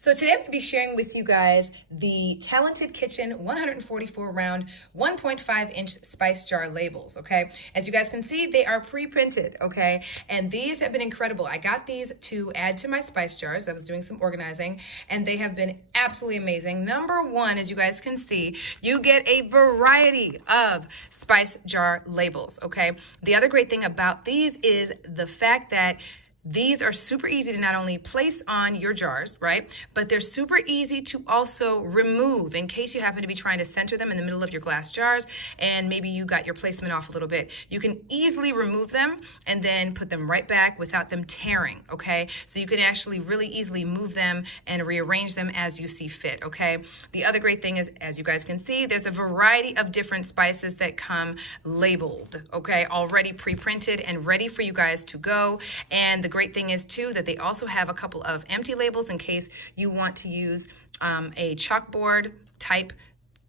So today I'm going to be sharing with you guys the Talented Kitchen 144 round 1.5 inch spice jar labels, okay? As you guys can see, they are pre-printed, okay? And these have been incredible. I got these to add to my spice jars. I was doing some organizing and they have been absolutely amazing. Number one, as you guys can see, you get a variety of spice jar labels, okay? The other great thing about these is the fact that these are super easy to not only place on your jars, right? But they're super easy to also remove in case you happen to be trying to center them in the middle of your glass jars and maybe you got your placement off a little bit. You can easily remove them and then put them right back without them tearing, okay? So you can actually really easily move them and rearrange them as you see fit, okay? The other great thing is, as you guys can see, there's a variety of different spices that come labeled, okay? Already pre-printed and ready for you guys to go. And the great thing is too that they also have a couple of empty labels in case you want to use a chalkboard type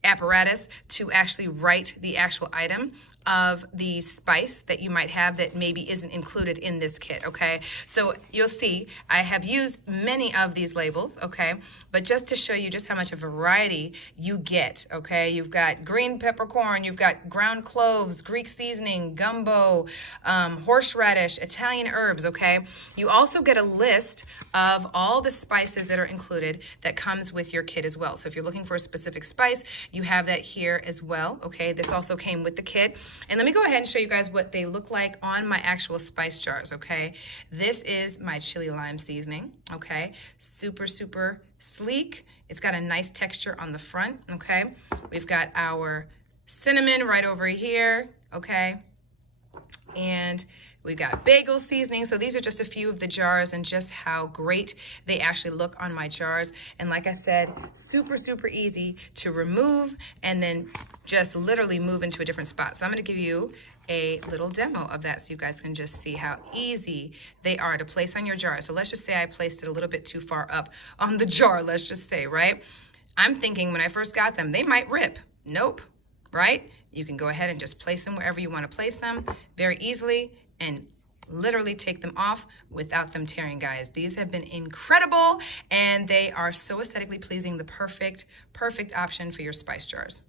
apparatus to actually write the actual item of the spice that you might have that maybe isn't included in this kit, okay? So you'll see I have used many of these labels, okay? But just to show you just how much of a variety you get, okay? You've got green peppercorn, you've got ground cloves, Greek seasoning, gumbo, horseradish, Italian herbs, okay? You also get a list of all the spices that are included that comes with your kit as well. So if you're looking for a specific spice, you have that here as well, okay? This also came with the kit. And let me go ahead and show you guys what they look like on my actual spice jars, okay? This is my chili lime seasoning, okay? Super, super sleek. It's got a nice texture on the front, okay? We've got our cinnamon right over here, okay? And we got bagel seasoning. So these are just a few of the jars and just how great they actually look on my jars. And like I said, super, super easy to remove and then just literally move into a different spot. So I'm gonna give you a little demo of that so you guys can just see how easy they are to place on your jar. So let's just say I placed it a little bit too far up on the jar, let's just say, right? I'm thinking when I first got them, they might rip. Nope, right? You can go ahead and just place them wherever you want to place them very easily and literally take them off without them tearing, guys. These have been incredible and they are so aesthetically pleasing, the perfect option for your spice jars.